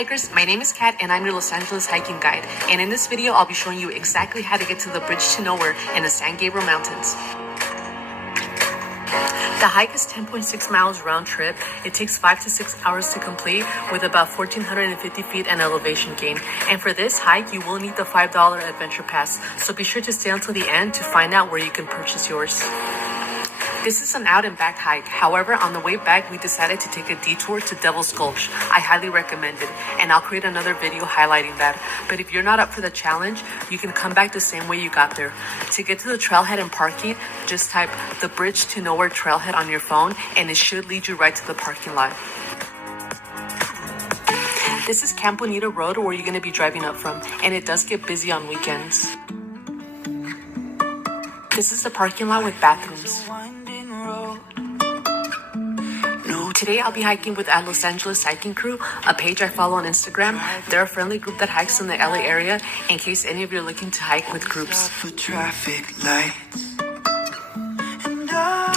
hikers, my name is Kat and I'm your Los Angeles hiking guide, and in this video I'll be showing you exactly how to get to the bridge to nowhere in the San Gabriel Mountains. The hike is 10.6 miles round trip. It takes 5 to 6 hours to complete with about 1,450 feet and elevation gain. And for this hike, you will need the $5 adventure pass, so be sure to stay until the end to find out where you can purchase yours. This is an out and back hike. However, on the way back, we decided to take a detour to Devil's Gulch. I highly recommend it, and I'll create another video highlighting that. But if you're not up for the challenge, you can come back the same way you got there. To get to the trailhead and parking, just type the Bridge to Nowhere trailhead on your phone, and it should lead you right to the parking lot. This is Camp Bonita Road, where you're going to be driving up from, and it does get busy on weekends. This is the parking lot with bathrooms. Today I'll be hiking with at Los Angeles Hiking Crew, a page I follow on Instagram. They're a friendly group that hikes in the LA area in case any of you are looking to hike with groups.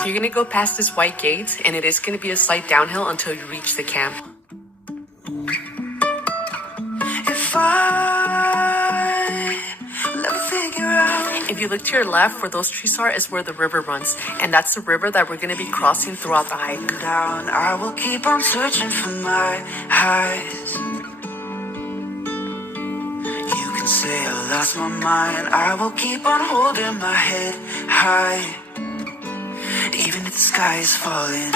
You're gonna go past this white gate, and it is gonna be a slight downhill until you reach the camp. If you look to your left, where those trees are is where the river runs, and that's the river that we're going to be crossing throughout the hike. I will keep on searching for my highs. You can say I lost my mind. I will keep on holding my head high, even if the sky is falling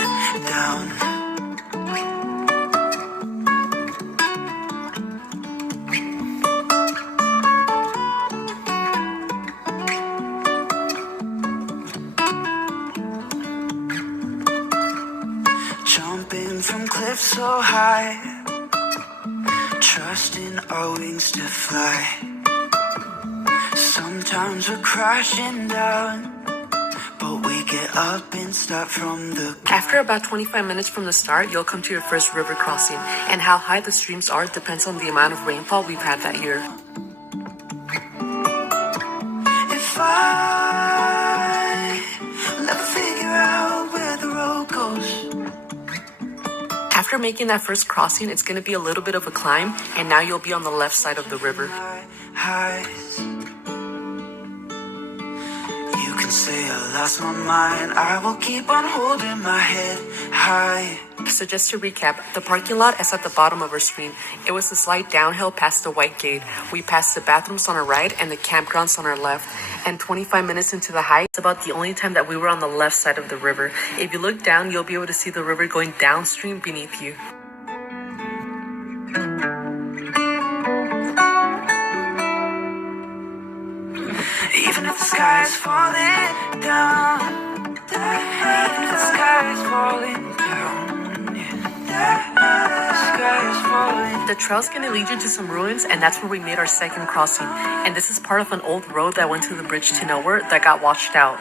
down. From cliffs so high, trusting our wings to fly. Sometimes we're crashing down, but we get up and start from the ground. After about 25 minutes from the start, you'll come to your first river crossing, and how high the streams are depends on the amount of rainfall we've had that year. If I'll never figure out where the road goes. After making that first crossing, it's going to be a little bit of a climb, and now you'll be on the left side of the river. You can say I lost my mind. I will keep on holding my head high. So just to recap, the parking lot is at the bottom of our screen. It was a slight downhill past the white gate. We passed the bathrooms on our right and the campgrounds on our left. And 25 minutes into the hike, it's about the only time that we were on the left side of the river. If you look down, you'll be able to see the river going downstream beneath you. Even if the sky is falling down, even if the sky is falling down. The trail's gonna lead you to some ruins, and that's where we made our second crossing. And this is part of an old road that went to the bridge to nowhere that got washed out.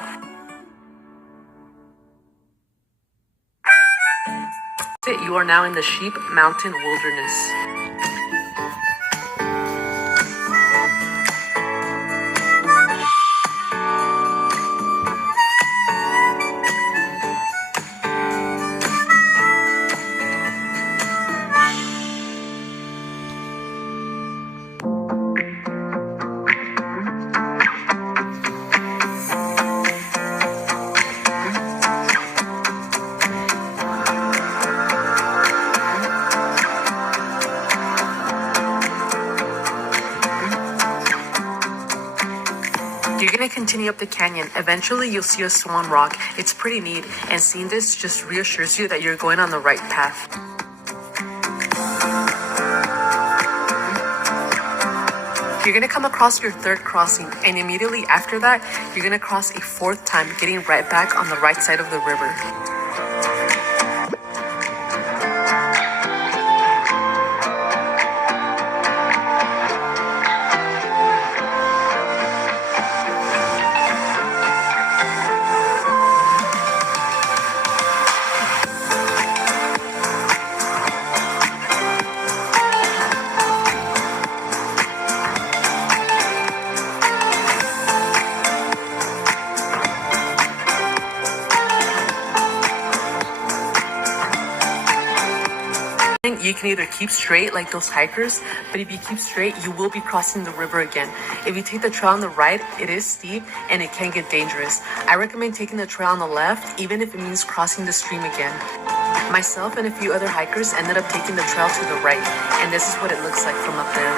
You are now in the Sheep Mountain Wilderness. You're gonna continue up the canyon. Eventually, you'll see a swan rock. It's pretty neat, and seeing this just reassures you that you're going on the right path. You're gonna come across your third crossing, and immediately after that, you're gonna cross a fourth time, getting right back on the right side of the river. You can either keep straight like those hikers, but if you keep straight, you will be crossing the river again. If you take the trail on the right, it is steep and it can get dangerous. I recommend taking the trail on the left, even if it means crossing the stream again. Myself and a few other hikers ended up taking the trail to the right, and this is what it looks like from up there.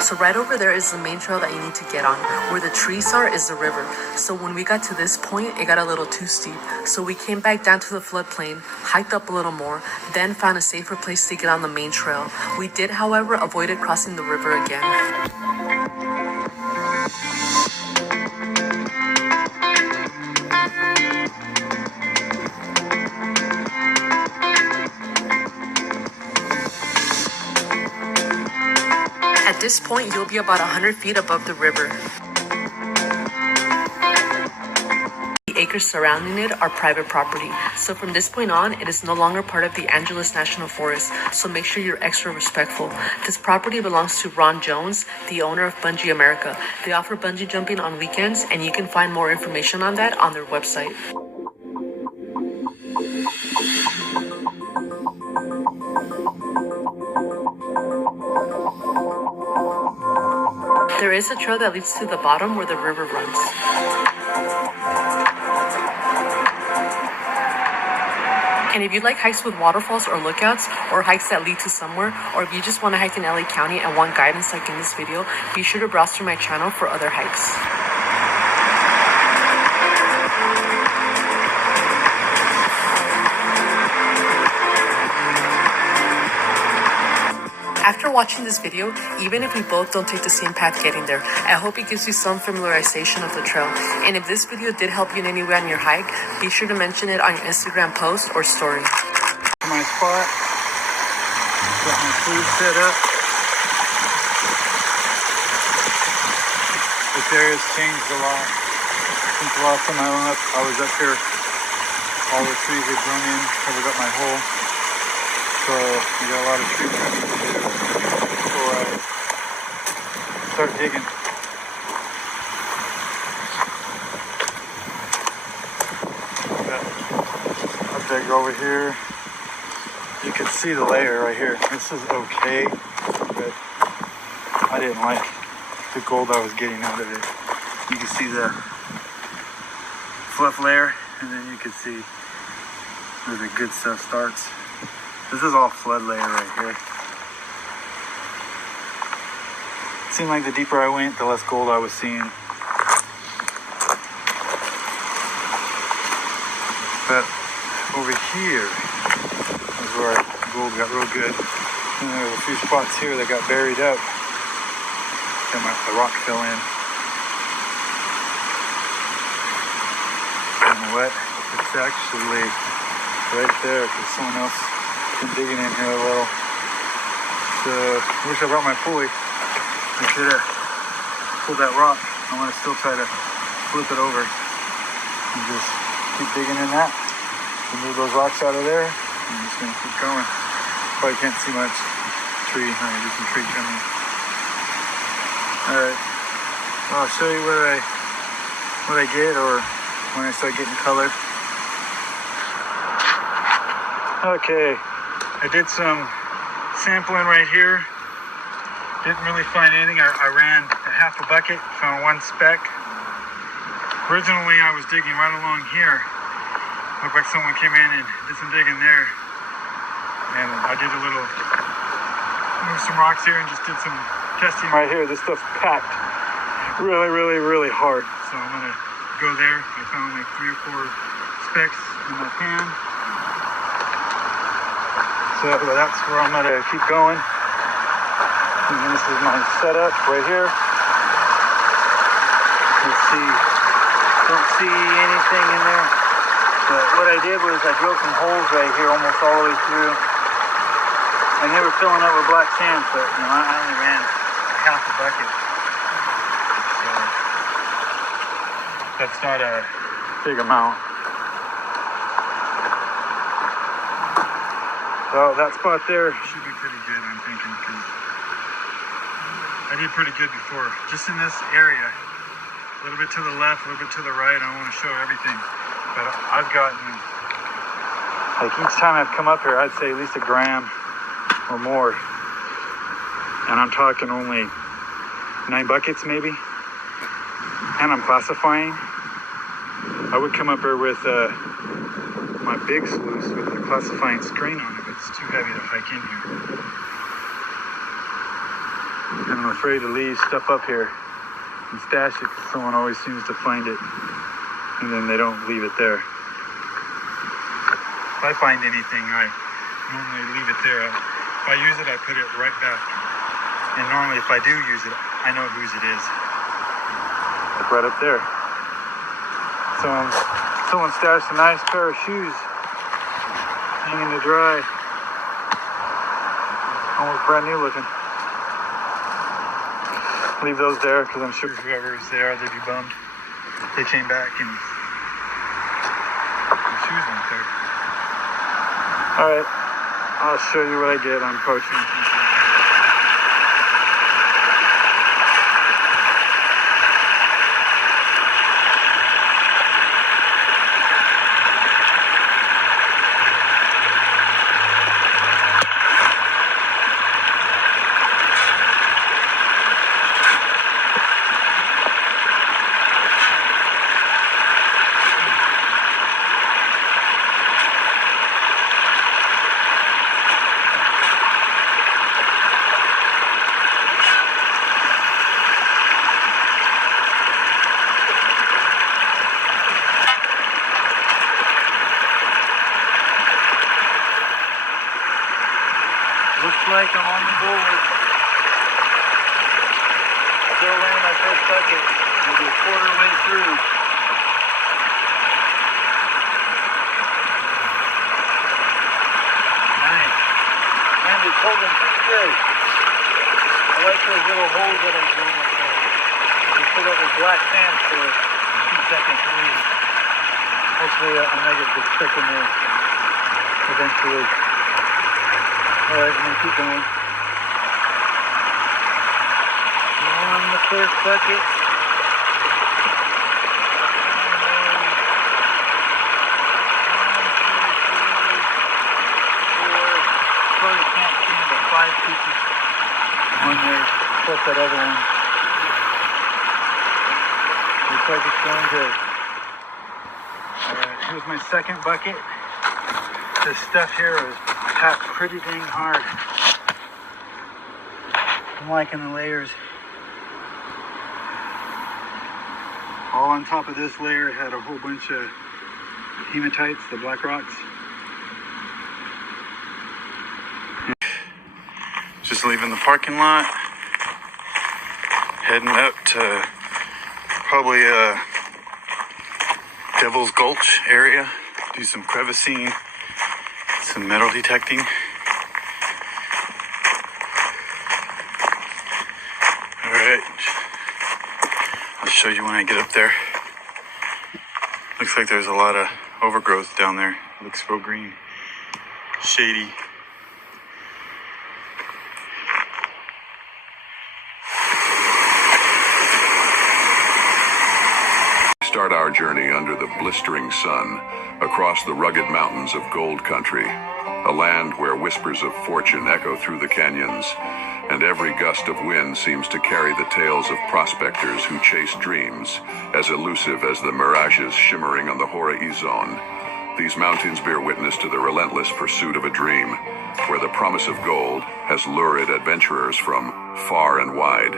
So right over there is the main trail that you need to get on. Where the trees are is the river. So when we got to this point, it got a little too steep. So we came back down to the floodplain, hiked up a little more, then found a safer place to get on the main trail. We did, however, avoid crossing the river again. At this point, you'll be about 100 feet above the river. The acres surrounding it are private property, so from this point on, it is no longer part of the Angeles National Forest, so make sure you're extra respectful. This property belongs to Ron Jones, the owner of Bungee America. They offer bungee jumping on weekends, and you can find more information on that on their website. There is a trail that leads to the bottom where the river runs. And if you like hikes with waterfalls or lookouts, or hikes that lead to somewhere, or if you just want to hike in LA County and want guidance like in this video, be sure to browse through my channel for other hikes. After watching this video, even if we both don't take the same path getting there, I hope it gives you some familiarization of the trail. And if this video did help you in any way on your hike, be sure to mention it on your Instagram post or story. My spot, got my food set up. This area's changed a lot since the last time I was up here. All the trees had grown in, covered up my hole. So we got a lot of tree trimming to do before I start digging. I'll dig over here. You can see the layer right here. This is okay, but I didn't like the gold I was getting out of it. You can see the fluff layer, and then you can see where the good stuff starts. This is all flood layer right here. It seemed like the deeper I went, the less gold I was seeing. But over here is where gold got real good. And there were a few spots here that got buried up. And the rock fell in. You know what? It's actually right there because someone else been digging in here a little. So I wish I brought my pulley. I could have pulled that rock. I want to still try to flip it over and just keep digging in that. Remove those rocks out of there. I'm just gonna keep going. Probably can't see much tree. I'm gonna do some tree trimming. Alright. Well, I'll show you what I get or when I start getting color. Okay. I did some sampling right here. Didn't really find anything. I ran a half a bucket, found one speck. Originally I was digging right along here. Looked like someone came in and did some digging there. And I did moved some rocks here and just did some testing. Right here, this stuff's packed really, really, really hard. So I'm gonna go there. I found like 3 or 4 specks in my pan. So that's where I'm gonna keep going. And this is my setup right here. Let's see, don't see anything in there. But what I did was I drilled some holes right here almost all the way through. And they were filling up with black sand, but you know, I only ran a half a bucket. So that's not a big amount. So that spot there should be pretty good, I'm thinking, because I did pretty good before. Just in this area, a little bit to the left, a little bit to the right. I don't want to show everything, but I've gotten, like each time I've come up here, I'd say at least a gram or more. And I'm talking only 9 buckets maybe. And I'm classifying. I would come up here with my big sluice with the classifying screen on it, but it's too heavy to hike in here. And I'm afraid to leave stuff up here and stash it because someone always seems to find it and then they don't leave it there. If I find anything, I normally leave it there. If I use it, I put it right back. And normally if I do use it, I know whose it is. Like right up there. Someone stashed a nice pair of shoes hanging to dry. Almost brand new looking. Leave those there because I'm sure whoever's there, they'd be bummed. They came back and the shoes weren't there. Alright, I'll show you what I get on poaching. Looks like I'm on the board. Still laying my first bucket. Maybe a quarter way through. Nice. Man, it's holding pretty good. I like those little holes that I'm doing right there. You fill up with black sand for 2 seconds at least. Hopefully I'll make it just trick in there eventually. Alright, I'm gonna keep going. On the first bucket. Probably can't see the 5 pieces on there, plus that other one. Looks like it's going good. Alright, here's my second bucket. This stuff here is packed pretty dang hard. I'm liking the layers. All on top of this layer had a whole bunch of hematites, the black rocks. Just leaving the parking lot, heading up to probably Devil's Gulch area, do some crevicing, some metal detecting. Alright, I'll show you when I get up there. Looks like there's a lot of overgrowth down there. Looks real green, shady. Start our journey under the blistering sun, across the rugged mountains of gold country, a land where whispers of fortune echo through the canyons, and every gust of wind seems to carry the tales of prospectors who chase dreams, as elusive as the mirages shimmering on the horizon. These mountains bear witness to the relentless pursuit of a dream, where the promise of gold has lured adventurers from far and wide.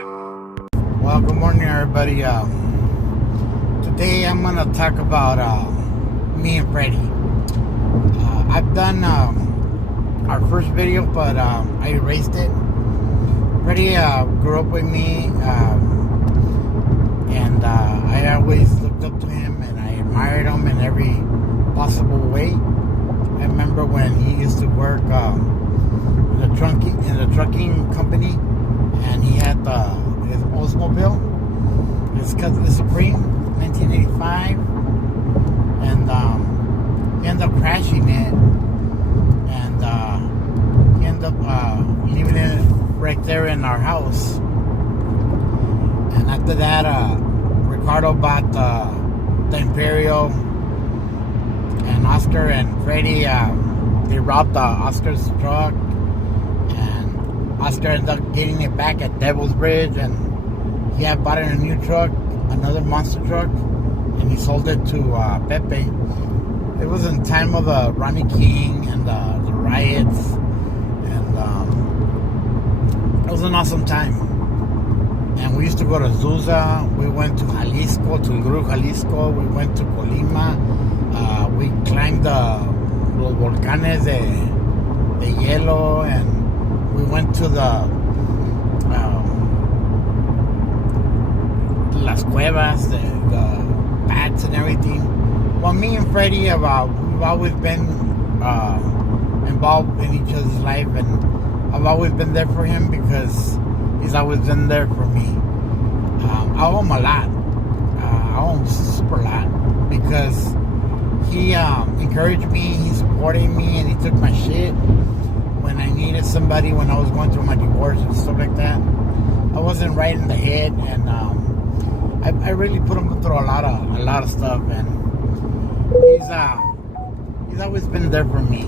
Well, good morning, everybody. Today I'm going to talk about me and Freddy. I've done our first video, but I erased it. Freddy grew up with me, and I always looked up to him, and I admired him in every possible way. I remember when he used to work in the trucking company, and he had his Oldsmobile, his cousin, the Supreme, 1985, and he ended up crashing it, and he ended up leaving it right there in our house. And after that, Ricardo bought the Imperial, and Oscar and Freddy, they robbed Oscar's truck, and Oscar ended up getting it back at Devil's Bridge, and he had bought a new truck, another monster truck, and he sold it to Pepe. It was in time of Ronnie King and the riots, and it was an awesome time. And we used to go to Zusa. We went to Jalisco, to Gru Jalisco. We went to Colima. We climbed los volcanes de hielo, and we went to the las cuevas, the bats and everything. Well, me and Freddy we've always been involved in each other's life, and I've always been there for him because he's always been there for me. I owe him a lot. I owe him super lot because he encouraged me, he supported me, and he took my shit when I needed somebody, when I was going through my divorce and stuff like that. I wasn't right in the head, and I really put him through a lot of stuff, and he's always been there for me.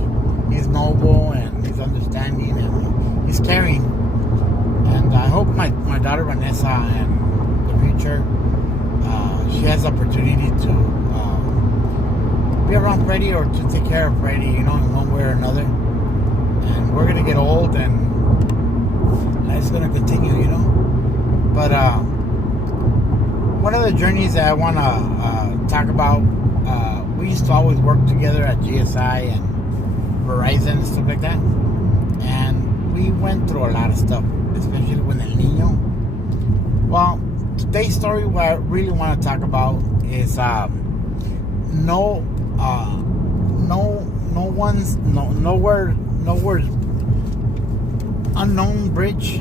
He's noble, and he's understanding, and he's caring. And I hope my daughter Vanessa in the future, she has the opportunity to be around Freddy or to take care of Freddy, in one way or another. And we're gonna get old, and life's gonna continue, But one of the journeys that I want to talk about, we used to always work together at GSI and Verizon and stuff like that. And we went through a lot of stuff, especially with El Nino. Well, today's story, what I really want to talk about is nowhere unknown bridge.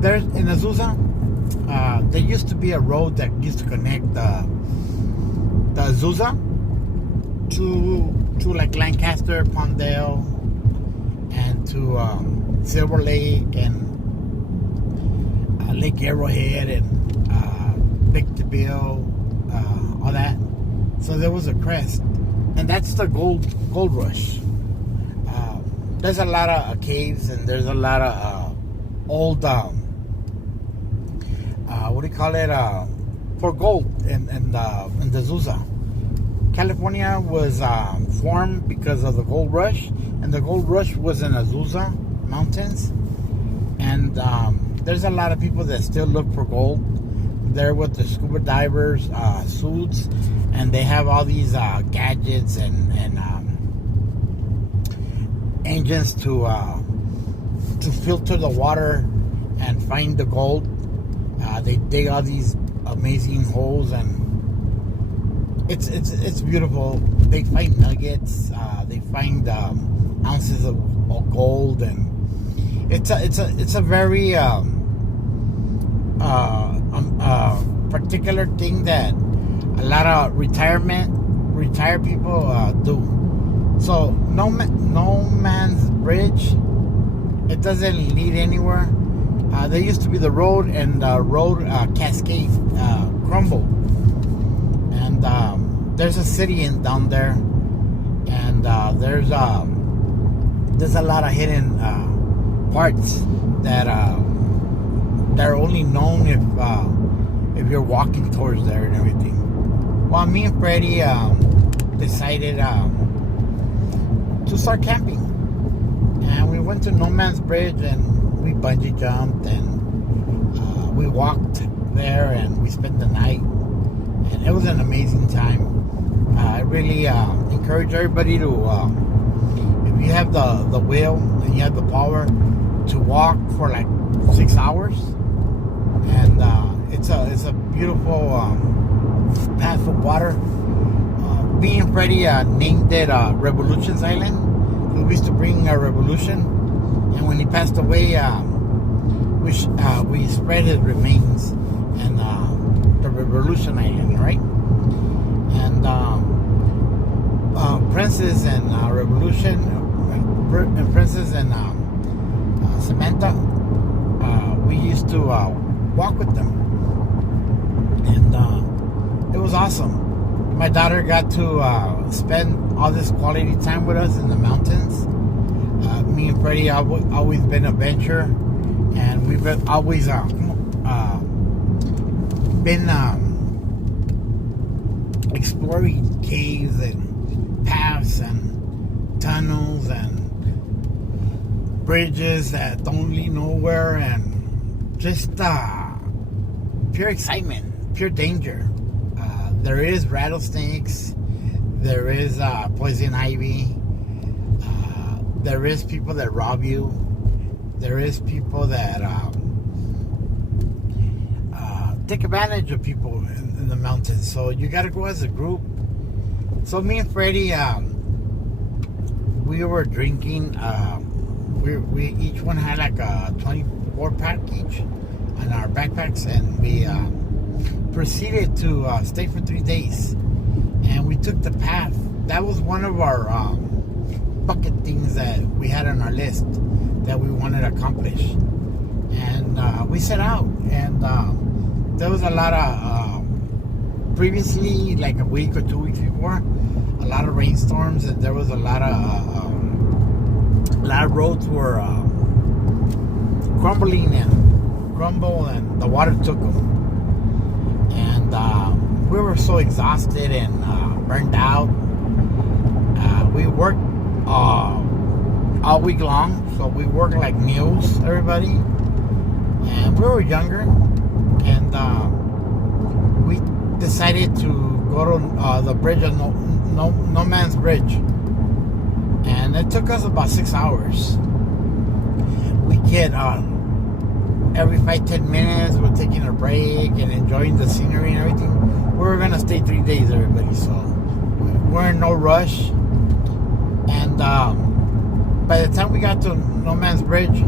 There's in Azusa. There used to be a road that used to connect the Azusa to like Lancaster, Palmdale, and to Silver Lake and Lake Arrowhead and Victorville, all that. So there was a crest, and that's the gold rush. There's a lot of caves, and there's a lot of old what do you call it, for gold in the Azusa. California was formed because of the gold rush, and the gold rush was in Azusa Mountains. And there's a lot of people that still look for gold. They're with the scuba divers suits, and they have all these gadgets and engines to filter the water and find the gold. They dig all these amazing holes, and it's beautiful. They find nuggets. They find ounces of gold, and it's a very particular thing that a lot of retired people do. So no man's bridge. It doesn't lead anywhere. There used to be the road, and the road cascade crumbled, and there's a city down there, and there's a lot of hidden parts that are only known if you're walking towards there and everything. Well, me and Freddy decided to start camping, and we went to No Man's Bridge, and we bungee jumped, and we walked there, and we spent the night, and it was an amazing time. I really encourage everybody to, if you have the will and you have the power, to walk for like 6 hours, and it's a beautiful path of water. Me and Freddy named it Revolutions Island. We used to bring a revolution, and when he passed away, we spread his remains in the Revolution Island, right? And Princess and Revolution, and Princess and Samantha, we used to walk with them, and it was awesome. My daughter got to spend all this quality time with us in the mountains. Me and Freddy always been a venture, and we've always been exploring caves and paths and tunnels and bridges that don't lead nowhere, and just pure excitement, pure danger. There is rattlesnakes, there is poison ivy, there is people that rob you, there is people that take advantage of people in the mountains. So you got to go as a group. So me and Freddy, we were drinking. We each one had like a 24 pack each on our backpacks, and we proceeded to stay for 3 days. And we took the path. That was one of our bucket things that we had on our list that we wanted to accomplish. And we set out, and there was a lot of previously, like a week or 2 weeks before, a lot of rainstorms, and there was a lot of roads were crumbling and the water took them. And we were so exhausted and burned out. We worked all week long, so we worked like mules, everybody. And we were younger, and we decided to go to the bridge of no Man's Bridge. And it took us about 6 hours. We get every 5-10 minutes, we're taking a break and enjoying the scenery and everything. We're gonna stay 3 days, everybody, so we're in no rush. And by the time we got to No Man's Bridge,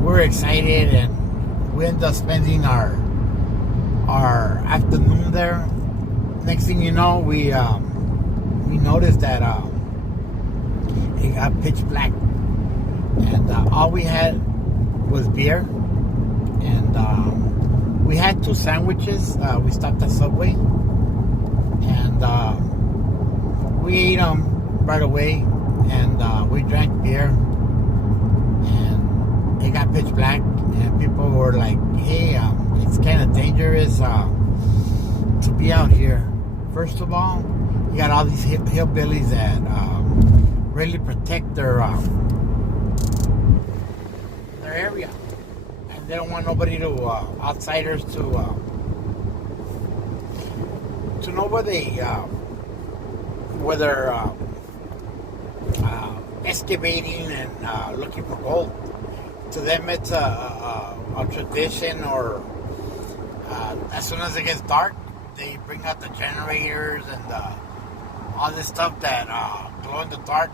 we were excited, and we ended up spending our afternoon there. Next thing you know, we noticed that it got pitch black, and all we had was beer, and we had 2 sandwiches. We stopped at Subway, and we ate them right away, and we drank beer, and it got pitch black, and people were like, hey, it's kind of dangerous to be out here. First of all, you got all these hillbillies that really protect their area, and they don't want nobody to outsiders to know where they're excavating and looking for gold. To them, it's a tradition, or as soon as it gets dark, they bring out the generators and all this stuff that glow in the dark.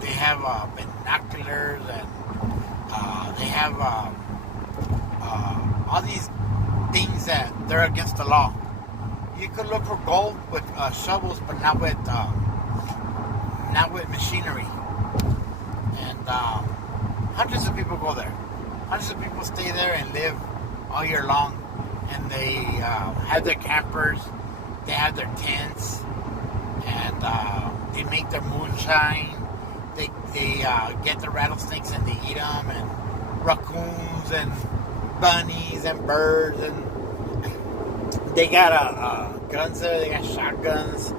They have binoculars, and they have all these things that they're against the law. You could look for gold with shovels, but not with machinery. And hundreds of people go there. Hundreds of people stay there and live all year long. And they have their campers, they have their tents, and they make their moonshine. They get the rattlesnakes and they eat them, and raccoons and bunnies and birds, and they got guns there. They got shotguns,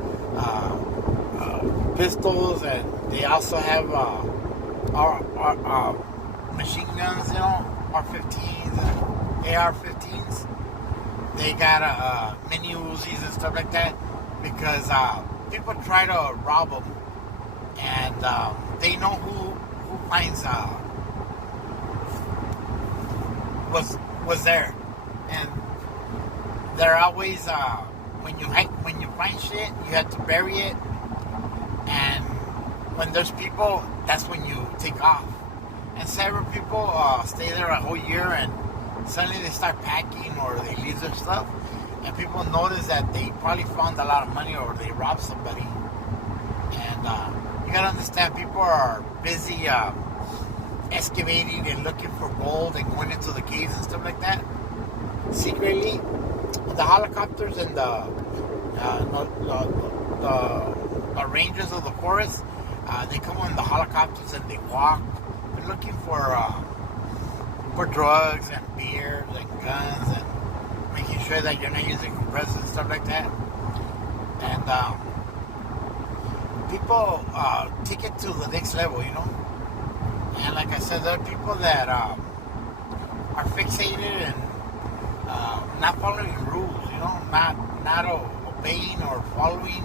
pistols, and they also have machine guns, R-15s and AR-15s. They got mini Uzis and stuff like that, because people try to rob them, and they know who finds was there, and they're always when you find shit, you have to bury it, and when there's people, that's when you take off. And several people stay there a whole year, and suddenly they start packing, or they leave their stuff, and people notice that they probably found a lot of money, or they robbed somebody. And you gotta understand, people are busy excavating and looking for gold and going into the caves and stuff like that. Secretly, the helicopters and the the rangers of the forest. They come on the helicopters and they walk. They're looking for drugs and beers and guns and making sure that you're not using compressors and stuff like that. And people take it to the next level, you know. And like I said, there are people that are fixated and not following rules, you know, not obeying or following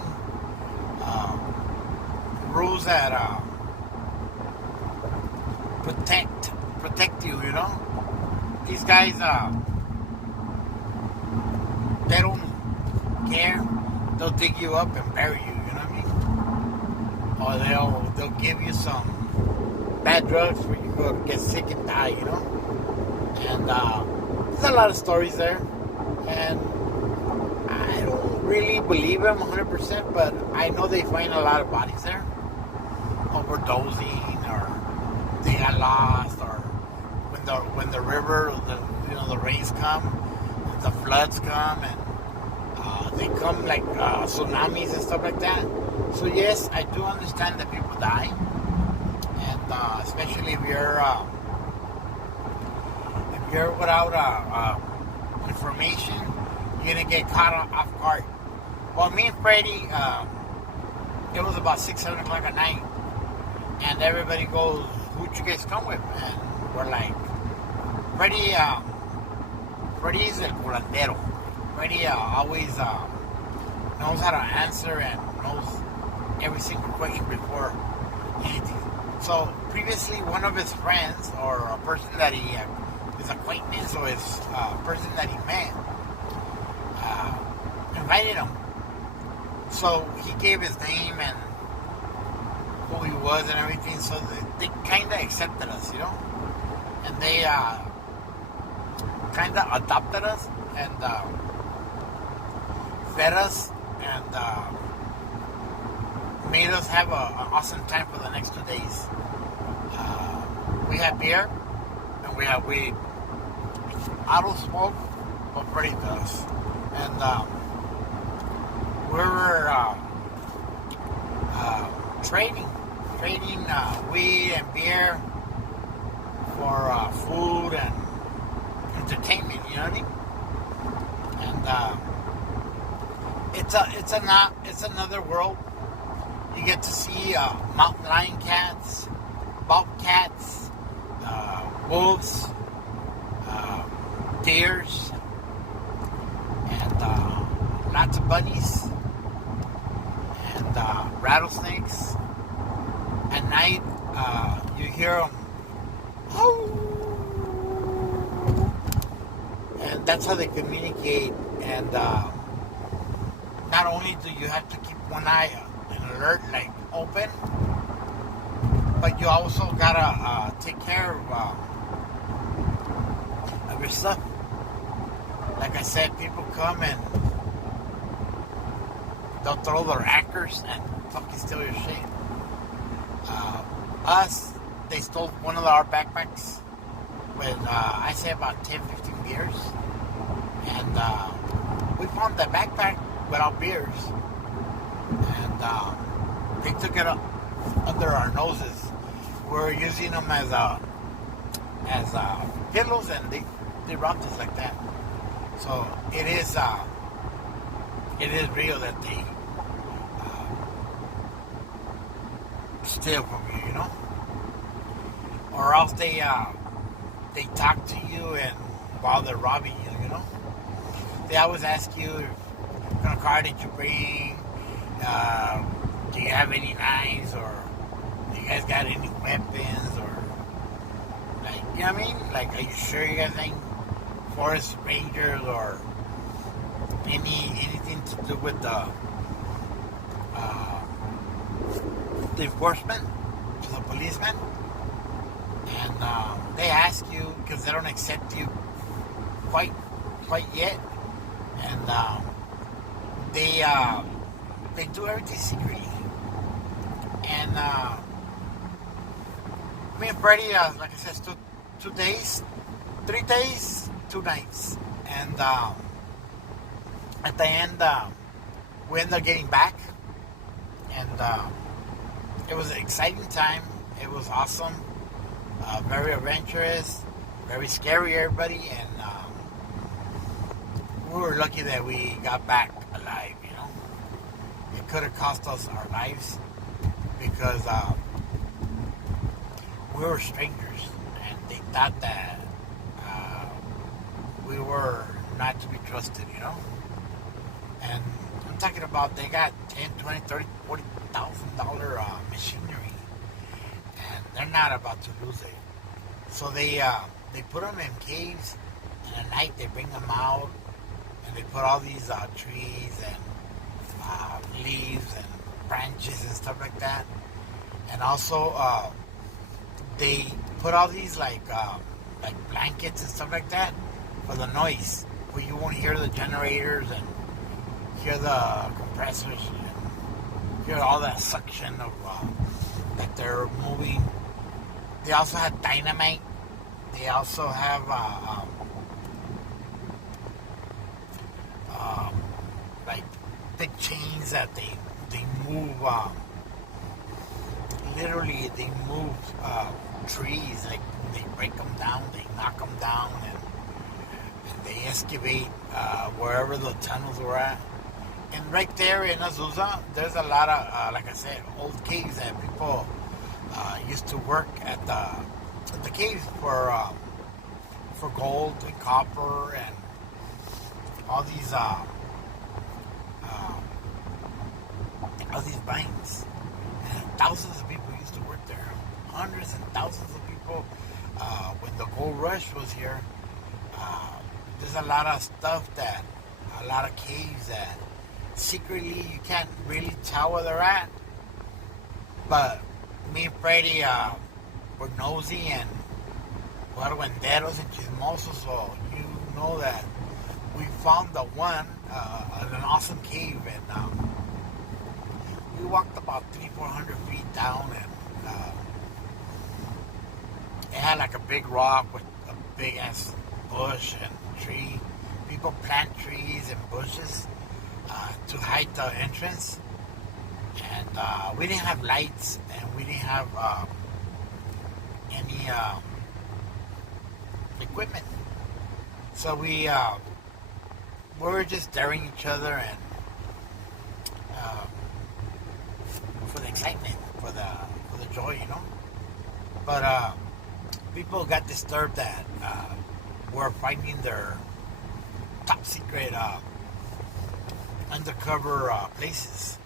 rules that protect you, you know. These guys, they don't care. They'll dig you up and bury you, you know what I mean? Or they'll give you some bad drugs where you go to get sick and die, you know. And there's a lot of stories there, and I don't really believe them 100%, but I know they find a lot of bodies there, overdosing, or they got lost, or when the river, the rains come, the floods come, and they come like tsunamis and stuff like that. So yes, I do understand that people die, and especially if you're without information, you're gonna get caught off guard. Well, me and Freddy, it was about 6-7 o'clock at night, and everybody goes, "Who'd you guys come with?" And we're like, Freddy's el curandero. Freddy always knows how to answer and knows every single question before anything. So previously, one of his friends or a person that his acquaintance or his person that he met invited him. So he gave his name and who he was and everything. So they kind of accepted us, you know, and they kind of adopted us and fed us and made us have an awesome time for the next 2 days. We had beer and we had weed. I don't smoke, but Freddy does. And we were trading weed and beer for food and entertainment, you know what I mean? And it's another world. You get to see mountain lion cats, bobcats, wolves, deers, and lots of bunnies and rattlesnakes. At night, you hear them, and that's how they communicate. And not only do you have to keep one eye and alert, like open, but you also gotta take care of your stuff. Like I said, people come and they'll throw their anchors and fucking steal your shit. They stole one of our backpacks with, I say about 10-15 beers. And we found the backpack without beers. And they took it up under our noses. We were using them as pillows, and they robbed us like that. So it is real that they steal from you, you know, or else they talk to you and while they're robbing you, you know, they always ask you, what kind of car did you bring? Do you have any knives, or do you guys got any weapons, or like, you know what I mean? Like, are you sure you guys ain't forest rangers or anything to do with the enforcement, the policemen? And they ask you because they don't accept you quite yet, and they do everything secretly. And me and Freddy, like I said, stood 3 days, 2 nights, and at the end we ended up getting back, And it was an exciting time. It was awesome. Very adventurous, very scary, everybody. And we were lucky that we got back alive, you know. It could have cost us our lives because we were strangers and they thought that we were not to be trusted, you know. And I'm talking about they got 10, 20, 30, $40,000 machinery, and they're not about to lose it. So they put them in caves, and at night they bring them out, and they put all these trees and leaves and branches and stuff like that, and also they put all these like blankets and stuff like that for the noise, where you won't hear the generators and hear the compressors and hear all that suction of that they're moving. They also had dynamite. They also have like big chains that they move. Literally, they move trees. Like they break them down, they knock them down, and they excavate wherever the tunnels were at. And right there in Azusa, there's a lot of, like I said, old caves that people used to work at the caves for gold and copper and all these mines. And thousands of people used to work there. Hundreds and thousands of people. When the gold rush was here, there's a lot of stuff a lot of caves that secretly you can't really tell where they're at. But me and Freddy were nosy and guaruenderos and chismosos, so you know that we found the one, an awesome cave, and we walked about 300-400 feet down, and it had like a big rock with a big ass bush and tree. People plant trees and bushes to hide the entrance, and we didn't have lights, and we didn't have any equipment, so we were just daring each other and for the excitement, for the joy, you know. But people got disturbed that we're finding their top secret undercover places,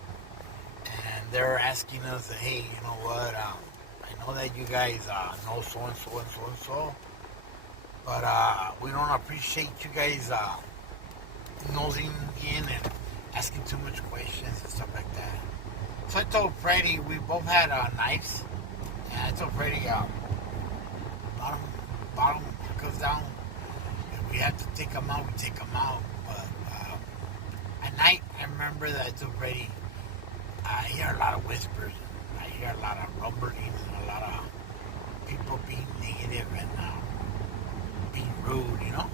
and they're asking us, hey, you know what, I know that you guys know so and so and so and so, but we don't appreciate you guys nosing in and asking too much questions and stuff like that. So I told Freddy, we both had knives, and I told Freddy, bottom goes down. If we have to take them out, we take them out. But at night, I remember that I told Freddy, I hear a lot of whispers, I hear a lot of rumbling, and a lot of people being negative and being rude, you know.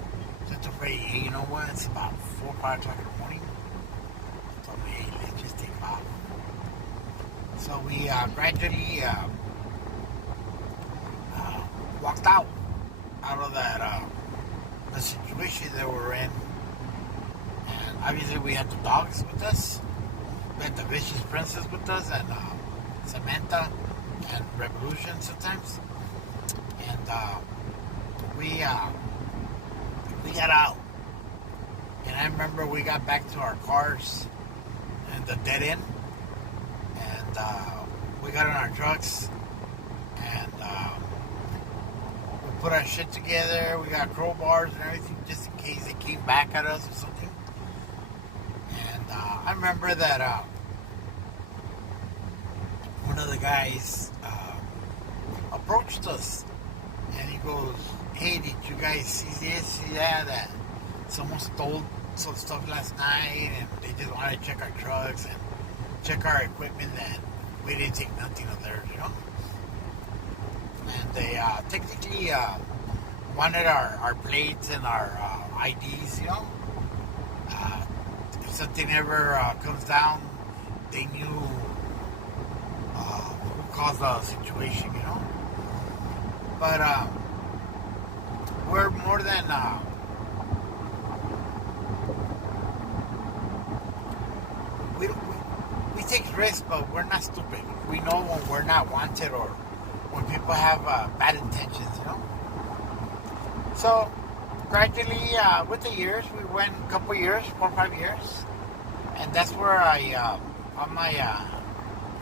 So I told Freddy, hey, you know what? It's about 4 or 5 o'clock in the morning. I told me, hey, let's just take off. So we gradually walked out of that the situation that we were in, and obviously we had the dogs with us. We had the Vicious Princess with us, and Samantha, and Revolution sometimes, and we got out. And I remember we got back to our cars and the dead end, and we got in our trucks, and we put our shit together. We got crowbars and everything just in case they came back at us or something. And I remember that one of the guys approached us, and he goes, hey, did you guys see this, see that? That someone stole some stuff last night, and they just wanted to check our trucks and check our equipment, and we didn't take nothing of theirs, you know. And they technically wanted our plates and our IDs, you know. If something ever comes down, they knew caused the situation, you know. But we're more than we take risks, but we're not stupid. We know when we're not wanted or when people have bad intentions, you know. So gradually, with the years, we went a couple years, 4 or 5 years, and that's where all my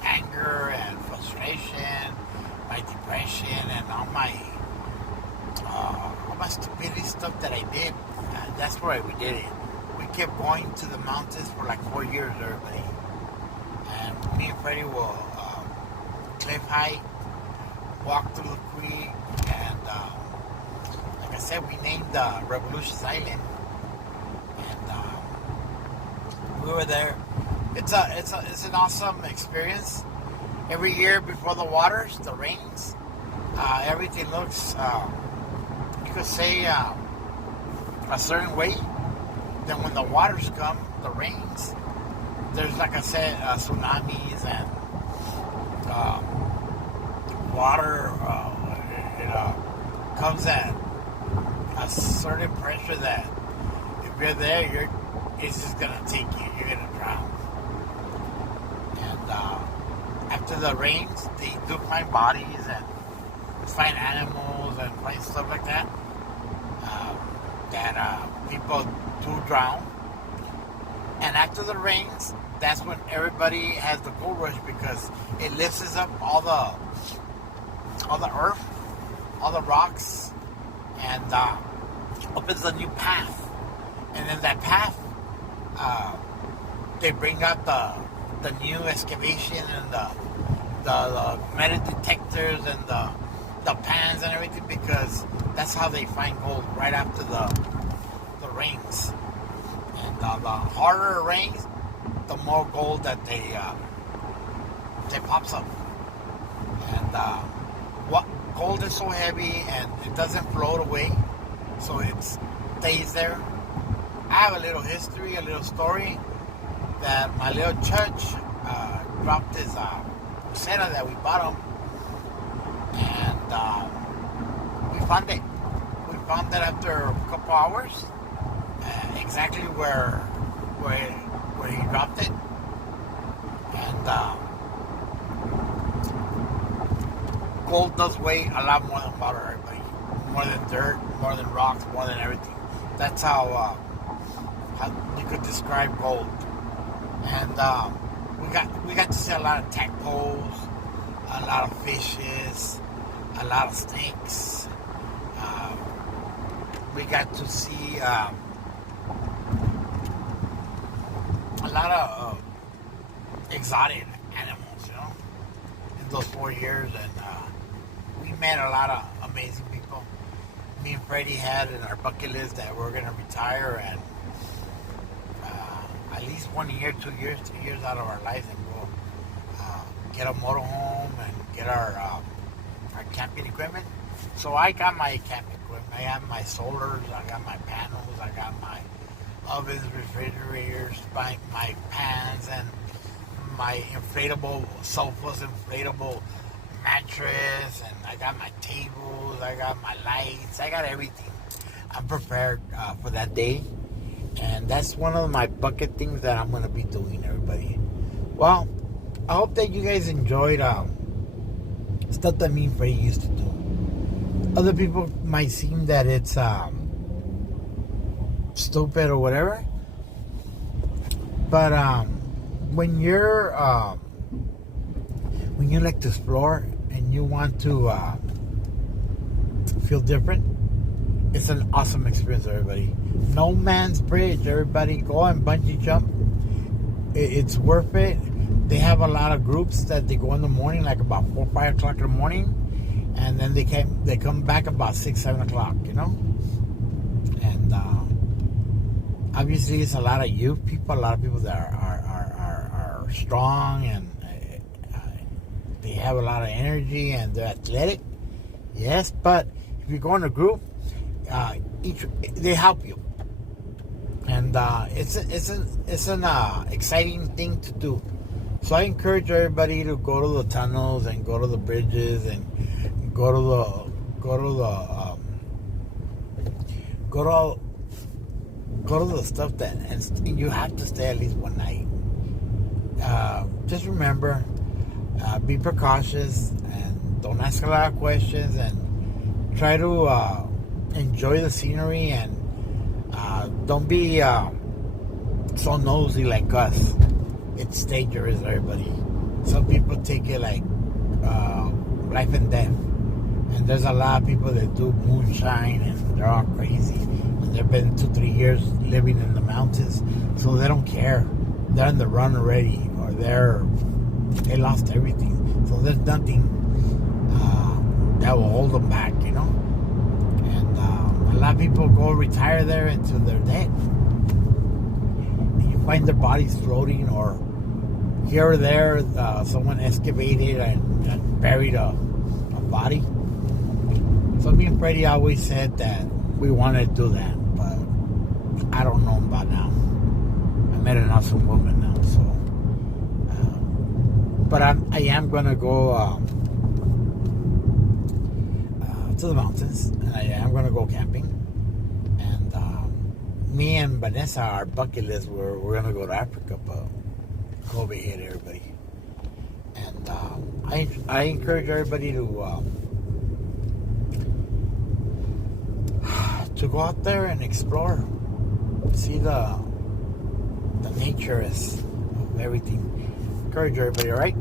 anger and frustration, my depression, and all my stupidity stuff that I did. That's where we did it. We kept going to the mountains for like 4 years, everybody. And me and Freddy will cliff hike, walk through the creek, and like I said, we named Revolutions Island, and we were there. It's an awesome experience. Every year before the waters, the rains, everything looks, you could say, a certain way. Then when the waters come, the rains, there's, like I said, tsunamis and water. It comes at a certain pressure that if you're there, it's just gonna take you. You're gonna drown. And after the rains, they do find bodies and find animals and find stuff like that. That people do drown. And after the rains, that's when everybody has the gold rush because it lifts up all the earth, all the rocks, and opens a new path. And in that path, they bring out the new excavation and the metal detectors and the pans and everything because that's how they find gold right after the rains. And the harder it rains, the more gold that they pops up. And what gold is so heavy and it doesn't float away, so it stays there. I have a little history, a little story that my little church dropped his Crusader that we bought him, and we found it. We found it after a couple hours, exactly where he dropped it, and gold does weigh a lot more than water, everybody. More than dirt, more than rocks, more than everything. That's how you could describe gold. And we got to see a lot of tadpoles, a lot of fishes, a lot of snakes. We got to see a lot of exotic animals, you know, in those 4 years, and we met a lot of amazing people. Me and Freddy had in our bucket list that we're gonna retire and at least 1 year, 2 years, 3 years out of our lives, and we'll get a motorhome and get our camping equipment. So I got my camping equipment. I got my solars. I got my panels. I got my ovens, refrigerators, my pans, and my inflatable sofas, inflatable mattress, and I got my tables. I got my lights. I got everything. I'm prepared for that day. And that's one of my bucket things that I'm going to be doing, everybody. Well, I hope that you guys enjoyed stuff that me and Freddy used to do. Other people might seem that it's stupid or whatever. But when you like to explore and you want to feel different, it's an awesome experience, everybody. No Man's Bridge, everybody. Go and bungee jump. It's worth it. They have a lot of groups that they go in the morning, like about 4 or 5 o'clock in the morning, and then they come back about 6, 7 o'clock, you know. And obviously, it's a lot of youth people, a lot of people that are strong, and they have a lot of energy and they're athletic. Yes, but if you go in a group, they help you, and it's an exciting thing to do. So I encourage everybody to go to the tunnels and go to the bridges and go to the stuff that, and you have to stay at least one night. Just remember, be precautious and don't ask a lot of questions, and try to enjoy the scenery, and don't be so nosy like us. It's dangerous, everybody. Some people take it like life and death. And there's a lot of people that do moonshine and they're all crazy. And they've been 2-3 years living in the mountains, so they don't care. They're on the run already, or they lost everything. So there's nothing that will hold them back, you know. And a lot of people go retire there until they're dead. And you find their bodies floating, or here or there, someone excavated and buried a body. So me and Freddy always said that we wanted to do that, but I don't know about now. I met an awesome woman now, so. But I am gonna go to the mountains, and I am gonna go camping. And me and Vanessa, our bucket list, we're gonna go to Africa, but COVID hit everybody. And I encourage everybody to go out there and explore, see the nature of everything. Encourage everybody, all right?